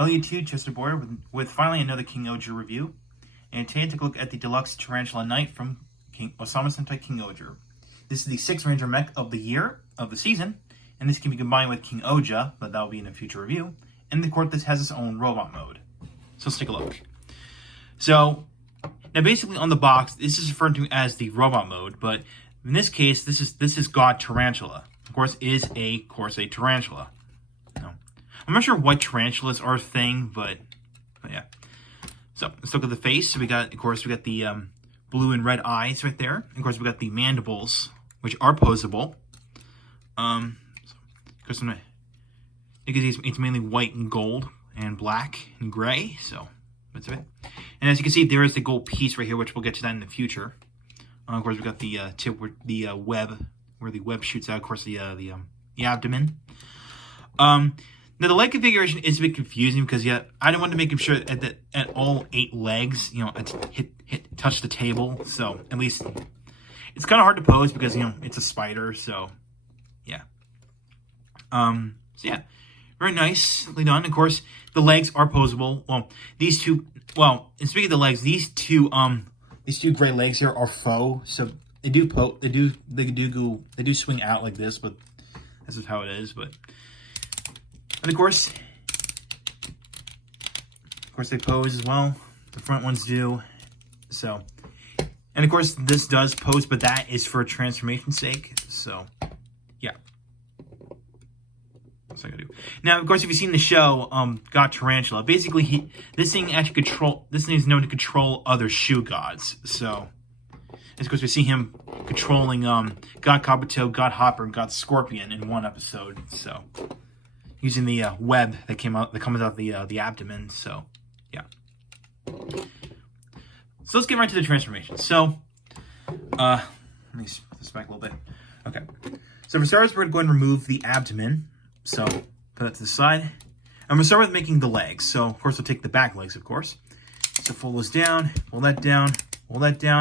Hello YouTube, Chester Boyer with finally another King-ohger review. And today I take a look at the Deluxe Tarantula Knight from Ohsama Sentai King-ohger. This is the 6th Ranger mech of the year, of the season, and this can be combined with King-ohger, but that will be in a future review. And of course this has its own robot mode. So let's take a look. So, now basically on the box, this is referred to as the robot mode, but in this case, this is God Tarantula. Of course, is a tarantula. I'm not sure what tarantulas are a thing, but yeah. So let's look at the face. So we got the blue and red eyes right there. And of course, we got the mandibles, which are posable. Of course, it's mainly white and gold and black and gray. So that's it. And as you can see, there is the gold piece right here, which we'll get to that in the future. Of course, we got the tip where the web, where the web shoots out. Of course, the abdomen. Now, the leg configuration is a bit confusing because, I don't want to make sure that at all 8 legs, touch the table. So, at least, it's kind of hard to pose because, it's a spider. So, yeah. Very nicely done. Of course, the legs are posable. Well, and speaking of the legs, these two gray legs here are faux. So, they do swing out like this, but this is how it is, but... And of course they pose as well. The front ones do. So, and of course this does pose, but that is for transformation's sake. So, yeah. What's I gonna do? Now, of course, if you've seen the show, God Tarantula, basically this thing is known to control other shoe gods. So, and of course we see him controlling God Kabuto, God Hopper, and God Scorpion in one episode. So. Using the web that comes out the abdomen, so yeah. So let's get right to the transformation. So, let me put this back a little bit. Okay. So for starters, we're going to go ahead and remove the abdomen. So put that to the side. I'm going to start with making the legs. So of course we'll take the back legs, of course. So fold those down, pull that down,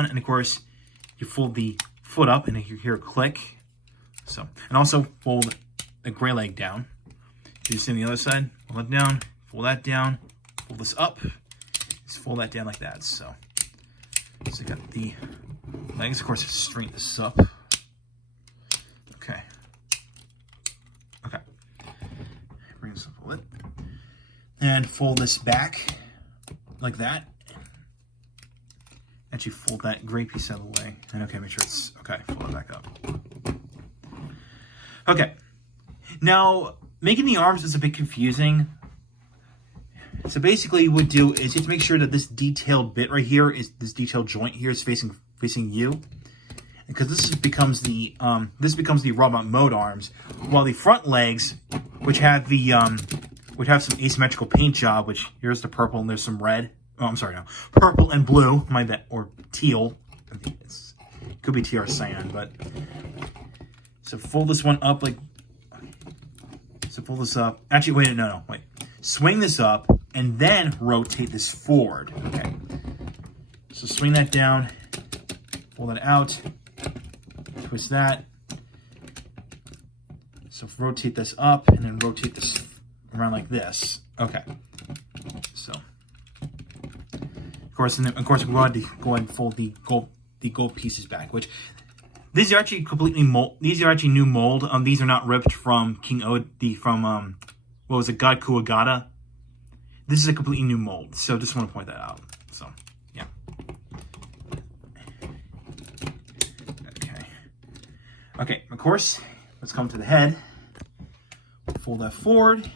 and of course you fold the foot up, and you hear a click. So, and also fold the gray leg down. Do the same on the other side. Fold it down, fold that down, fold this up, just fold that down like that. So you got the legs. Of course, straighten this up. Okay. Bring this up a little bit. And fold this back like that. Actually, fold that gray piece out of the way. And okay, make sure it's okay. Fold it back up. Okay. Now, making the arms is a bit confusing. So basically what you do is you have to make sure that this detailed bit right here, this detailed joint here is facing you. Because this becomes the robot mode arms, while the front legs, which have some asymmetrical paint job, which here's the purple and there's some red. Oh, I'm sorry, no. Purple and blue, my bad, or teal. It could be TR cyan, but so fold this one up like. So pull this up. Actually, wait. Swing this up and then rotate this forward. Okay. So swing that down, pull that out, twist that. So rotate this up and then rotate this around like this. Okay. So, of course, we want to go ahead and fold the gold pieces back, which. These are actually These are actually new mold. These are not ripped from God Kuwagata. This is a completely new mold. So just want to point that out. So yeah. Okay. Of course, let's come to the head. Fold that forward.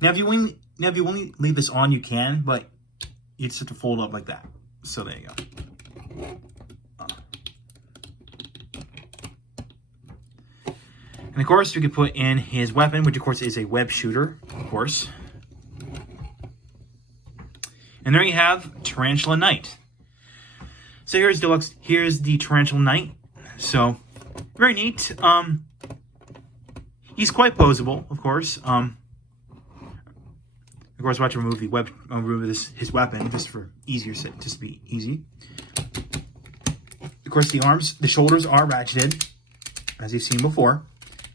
Now, if you want to leave this on, you can, but you just have to fold up like that. So there you go. And of course, we could put in his weapon, which of course is a web shooter, of course. And there you have Tarantula Knight. So here's the Tarantula Knight. So very neat. He's quite posable, of course. Of course, we'll have to remove his weapon just to be easy. Of course, the shoulders are ratcheted, as you've seen before.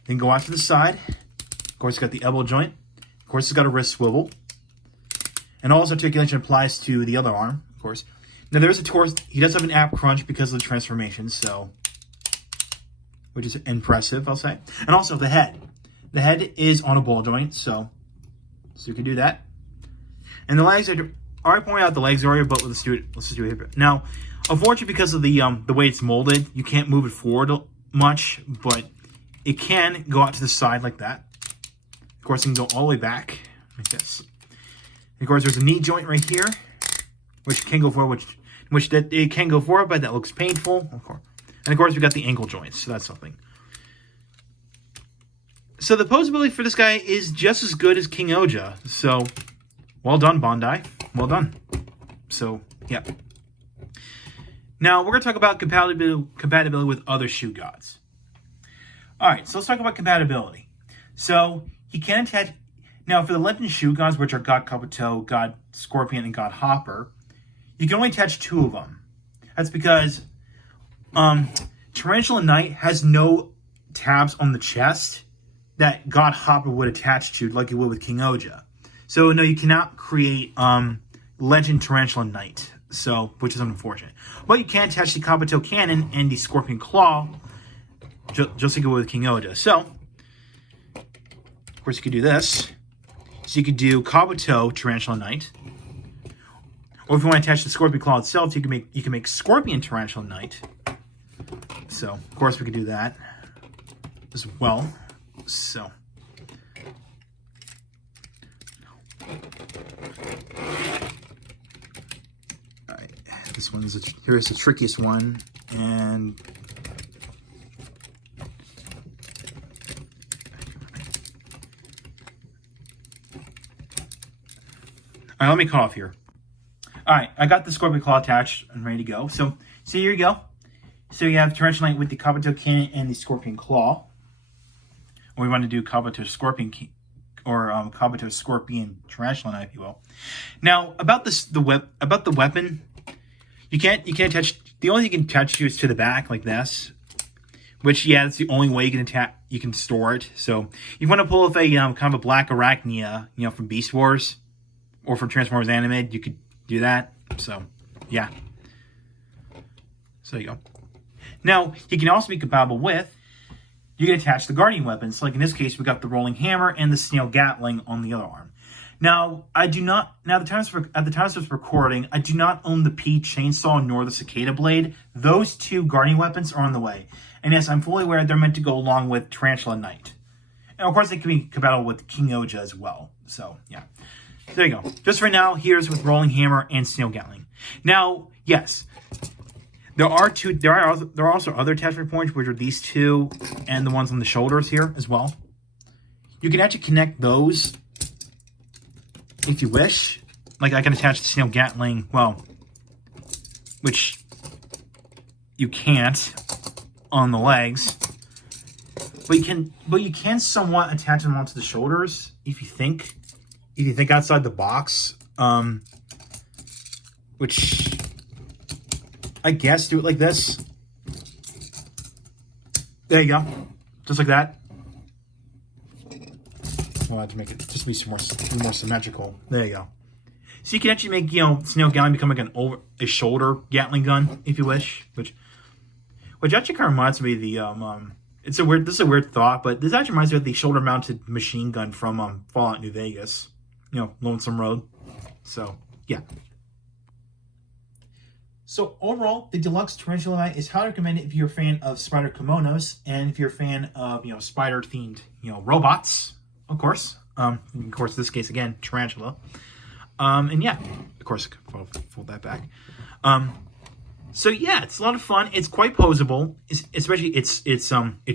Then go out to the side. Of course, got the elbow joint. Of course, it's got a wrist swivel. And all his articulation applies to the other arm, of course. Now, there is a torso. He does have an ab crunch because of the transformation, so... which is impressive, I'll say. And also, the head. The head is on a ball joint, so you can do that. And the legs are... I already pointed out the legs earlier, but let's just do it here. Now, unfortunately, because of the way it's molded, you can't move it forward much, but it can go out to the side like that. Of course, it can go all the way back like this. And of course, there's a knee joint right here, which can go forward, which it can go forward, but that looks painful. Of course. And of course, we got the ankle joints, so that's something. So the posability for this guy is just as good as King-ohger. So, well done, Bandai. Well done. So, yeah. Now, we're going to talk about compatibility with other shoe gods. Alright, so let's talk about compatibility. So, you can attach... Now, for the legend shoe gods, which are God Kabuto, God Scorpion, and God Hopper, you can only attach 2 of them. That's because Tarantula Knight has no tabs on the chest that God Hopper would attach to, like it would with King-ohger. So, no, you cannot create Legend Tarantula Knight, so, which is unfortunate. But you can attach the Kabuto Cannon and the Scorpion Claw, just like it would with King-ohger. So, of course, you could do this. So you could do Kabuto Tarantula Knight. Or if you want to attach the Scorpion Claw itself, you can make Scorpion Tarantula Knight. So, of course, we could do that as well. So, alright, this one is here's the trickiest one, and alright, let me cut off here. Alright, I got the Scorpion Claw attached and ready to go. So here you go. So you have Tarantula Knight with the Kabuto Cannon and the Scorpion Claw. Or we want to do Kabuto Scorpion or Kabuto Scorpion Tarantula Knight, if you will. Now, about the weapon, you can't attach. The only thing you can attach to is to the back like this. Which, yeah, that's the only way you can store it. So, if you want to pull off a kind of a black Arachnia, from Beast Wars or from Transformers Animated, you could do that. So, yeah. So there you go. Now, he can also be compatible with, you can attach the Guardian weapons. Like in this case, we got the Rolling Hammer and the Snail Gatling on the other arm. Now, at the time of this recording, I do not own the P Chainsaw nor the Cicada Blade. Those 2 Guardian weapons are on the way. And yes, I'm fully aware they're meant to go along with Tarantula Knight. And of course, they can be compatible with King-ohger as well. So, yeah. So there you go. Just for now, here's with Rolling Hammer and Snail Gatling. Now, yes, there are also other attachment points, which are these 2 and the ones on the shoulders here as well. You can actually connect those if you wish. Like I can attach the Snail Gatling, well, which you can't on the legs, but you can somewhat attach them onto the shoulders if you think outside the box. Which I guess do it like this. There you go, just like that. We'll have to make it just be more symmetrical. There you go. So you can actually make Snail Gatling become like a shoulder Gatling gun if you wish, which actually kind of reminds me of the this is a weird thought, but this actually reminds me of the shoulder mounted machine gun from Fallout New Vegas, Lonesome Road. So yeah. So overall, the Deluxe Tarantula Knight is highly recommended if you're a fan of spider kimonos and if you're a fan of spider themed robots, of course. Of course, in this case again, tarantula. And yeah, of course, fold that back. So yeah, it's a lot of fun. It's quite posable, especially it's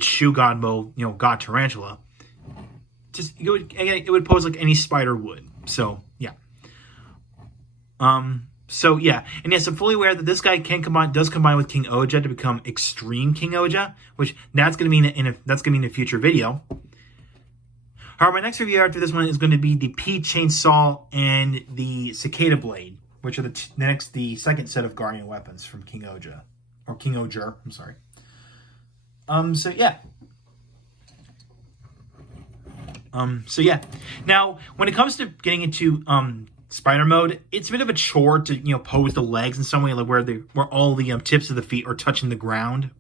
shoe god mode. God Tarantula. Just it would pose like any spider would. So yeah. So yeah, and yes, I'm fully aware that this guy does combine with King-ohger to become Extreme King-ohger, which that's going to be in a future video. However, my next review after this one is going to be the P Chainsaw and the Cicada Blade, which are the second set of Guardian weapons from King-ohger, or King-ohger. I'm sorry. So yeah. So yeah. Now, when it comes to getting into spider mode, it's a bit of a chore to pose the legs in some way, like where all the tips of the feet are touching the ground,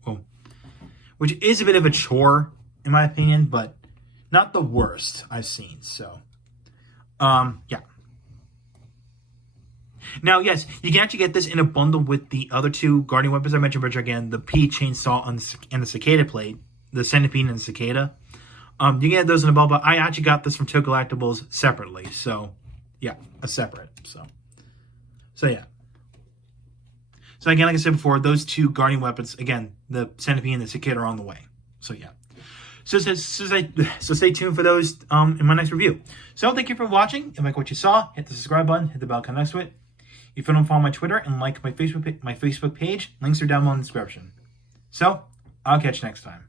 which is a bit of a chore in my opinion, but not the worst I've seen. So, yeah. Now, yes, you can actually get this in a bundle with the other two Guardian weapons I mentioned, which are, again, the P chainsaw and the cicada blade, the centipede and the cicada. You can get those in a bundle, but I actually got this from Toe Collectibles separately. So, yeah, a separate. So yeah. So again, like I said before, those two Guardian weapons, again, the centipede and the cicada are on the way. So yeah. So stay tuned for those in my next review. So thank you for watching. If you like what you saw, hit the subscribe button, hit the bell icon next to it. If you don't follow my Twitter and like my Facebook page, links are down below in the description. So I'll catch you next time.